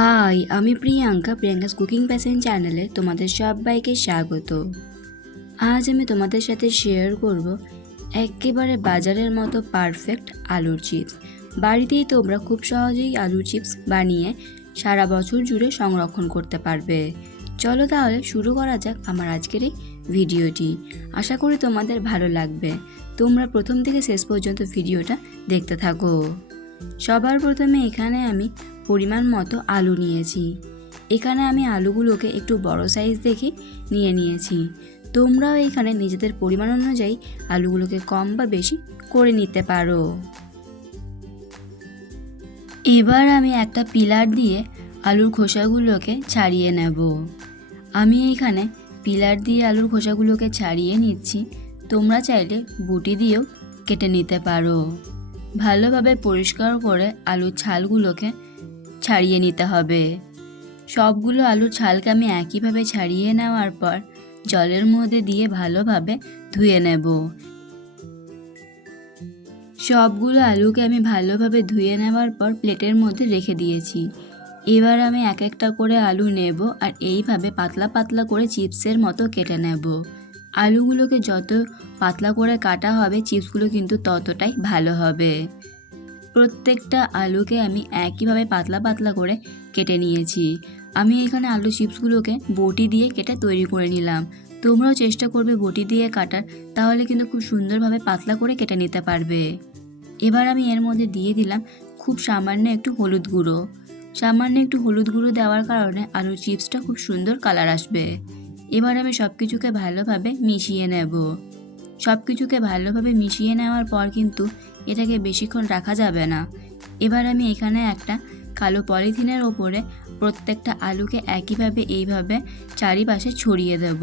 High, আমি Priyanka's cooking passion চ্যানেলে তোমাদের সবাইকে স্বাগত। আজ আমি তোমাদের সাথে শেয়ার করব একেবারে বাজারের মতো পারফেক্ট আলুর চিপস। বাড়িতেই তোমরা খুব সহজেই আলুর চিপস বানিয়ে সারা বছর জুড়ে সংরক্ষণ করতে পারবে। চলো তাহলে শুরু করা যাক আমার আজকের এই ভিডিওটি। আশা করি তোমাদের ভালো লাগবে। তোমরা প্রথম থেকে শেষ পর্যন্ত ভিডিওটা দেখতে থাকো। সবার প্রথমে এখানে আমি পরিমাণ মতো আলু নিয়েছি। এখানে আমি আলুগুলোকে একটু বড় সাইজ দেখে নিয়েছি। তোমরাও এখানে নিজেদের পরিমাণ অনুযায়ী আলুগুলোকে কম বা বেশি করে নিতে পারো। এবার আমি একটা পিলার দিয়ে আলুর খোসাগুলোকে ছাড়িয়ে নেব। আমি এখানে পিলার দিয়ে আলুর খোসাগুলোকে ছাড়িয়ে নিচ্ছি। তোমরা চাইলে বুটি দিয়েও কেটে নিতে পারো। ভালোভাবে পরিষ্কার করে আলুর ছালগুলোকে ছাড়িয়ে নিতে হবে। সবগুলো আলুর ছালকে আমি একইভাবে ছাড়িয়ে নেওয়ার পর জলের মধ্যে দিয়ে ভালোভাবে ধুয়ে নেব। সবগুলো আলুকে আমি ভালোভাবে ধুয়ে নেওয়ার পর প্লেটের মধ্যে রেখে দিয়েছি। এবার আমি এক একটা করে আলু নেব আর এইভাবে পাতলা পাতলা করে চিপসের মতো কেটে নেব। আলুগুলোকে যত পাতলা করে কাটা হবে চিপসগুলো কিন্তু ততটাই ভালো হবে। প্রত্যেকটা আলুকে আমি একইভাবে পাতলা পাতলা করে কেটে নিয়েছি। আমি এখানে আলু চিপসগুলোকে বটি দিয়ে কেটে তৈরি করে নিলাম। তোমরাও চেষ্টা করবে বটি দিয়ে কাটার, তাহলে কিন্তু খুব সুন্দরভাবে পাতলা করে কেটে নিতে পারবে। এবার আমি এর মধ্যে দিয়ে দিলাম খুব সামান্য একটু হলুদ গুঁড়ো। সামান্য একটু হলুদ গুঁড়ো দেওয়ার কারণে আলুর চিপসটা খুব সুন্দর কালার আসবে। এবার আমি সব কিছুকে ভালোভাবে মিশিয়ে নেব। সব কিছুকে ভালোভাবে মিশিয়ে নেওয়ার পর কিন্তু এটাকে বেশিক্ষণ রাখা যাবে না। এবার আমি এখানে একটা কালো পলিথিনের ওপরে প্রত্যেকটা আলুকে একইভাবে এইভাবে চারিপাশে ছড়িয়ে দেব।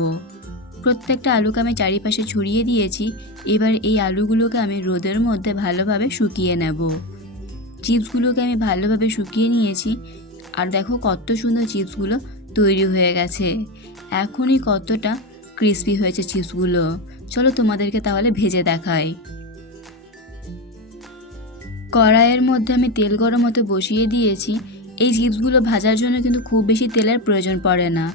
প্রত্যেকটা আলুকে আমি চারিপাশে ছড়িয়ে দিয়েছি। এবার এই আলুগুলোকে আমি রোদের মধ্যে ভালোভাবে শুকিয়ে নেব। চিপসগুলোকে আমি ভালোভাবে শুকিয়ে নিয়েছি। আর দেখো কত সুন্দর চিপসগুলো তৈরি হয়ে গেছে। এখনই কতটা ক্রিস্পি হয়েছে চিপসগুলো। চলো তোমাদেরকে তাহলে ভেজে দেখাই। কড়াইয়ের মধ্যে আমি তেল গরম হতে বসিয়ে দিয়েছি। এই চিপসগুলো ভাজার জন্য কিন্তু খুব বেশি তেলের প্রয়োজন পড়ে না।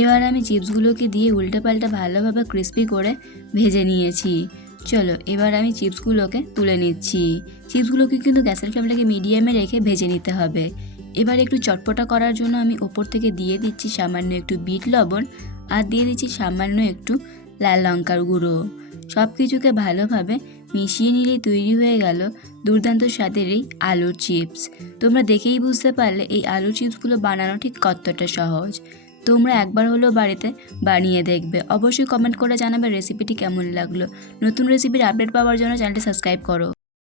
এবার আমি চিপসগুলোকে দিয়ে উল্টে পাল্টে ভালোভাবে ক্রিস্পি করে ভেজে নিয়েছি। চলো এবার আমি চিপসগুলোকে তুলে নিচ্ছি। চিপসগুলোকে কিন্তু গ্যাসের ফ্লেমটাকে মিডিয়ামে রেখে ভেজে নিতে হবে। এবার একটু চটপটা করার জন্য আমি ওপর থেকে দিয়ে দিচ্ছি সামান্য একটু বিট লবণ আর দিয়ে দিচ্ছি সামান্য একটু লাল লঙ্কার গুঁড়ো। সব কিছুকে ভালোভাবে মিশিয়ে নিলেই তৈরি হয়ে গেল দুর্দান্ত স্বাদের এই আলুর চিপস। তোমরা দেখেই বুঝতে পারলে এই আলুর চিপসগুলো বানানো ঠিক কতটা সহজ। তোমরা একবার হলেও বাড়িতে বানিয়ে দেখবে। অবশ্যই কমেন্ট করে জানাবে রেসিপিটি কেমন লাগলো। নতুন রেসিপির আপডেট পাওয়ার জন্য চ্যানেলটি সাবস্ক্রাইব করো।